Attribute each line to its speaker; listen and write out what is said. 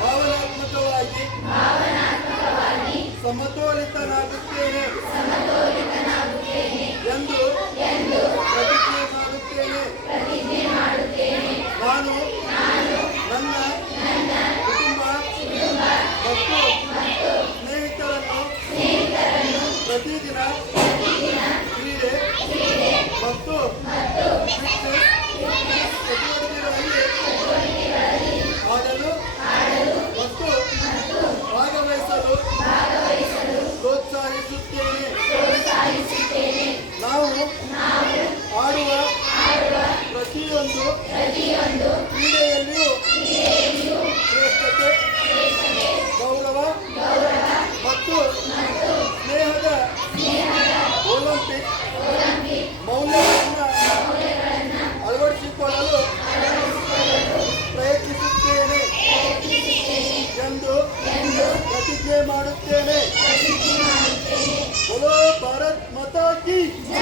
Speaker 1: ಭಾವನಾತ್ಮಕವಾಗಿ ಸಮತೋಲಿತನಾಗುತ್ತೇನೆ ಎಂದು ಪ್ರತಿಜ್ಞೆ ಮಾಡುತ್ತೇನೆ. ನಾನು ನನ್ನ ಕುಟುಂಬ ಮತ್ತು ಸ್ನೇಹಿತರನ್ನು ಪ್ರತಿದಿನ ಪ್ರೋತ್ಸಾಹಿಸುತ್ತೇನೆ ನಾವು ಆಡುವ ಪ್ರತಿಯೊಂದು ಕ್ರೀಡೆಯಲ್ಲಿಯೂ ಶ್ರೇಷ್ಠತೆ ಗೌರವ ಮತ್ತು ಸ್ನೇಹದ ಒಲಿಂಪಿಕ್ ಮೌಲ್ಯಗಳನ್ನು ಅಳವಡಿಸಿಕೊಳ್ಳಲು ಪ್ರಯತ್ನಿಸುತ್ತೇನೆ ಎಂದು ಪ್ರತಿಜ್ಞೆ ಮಾಡುತ್ತೇನೆ. কি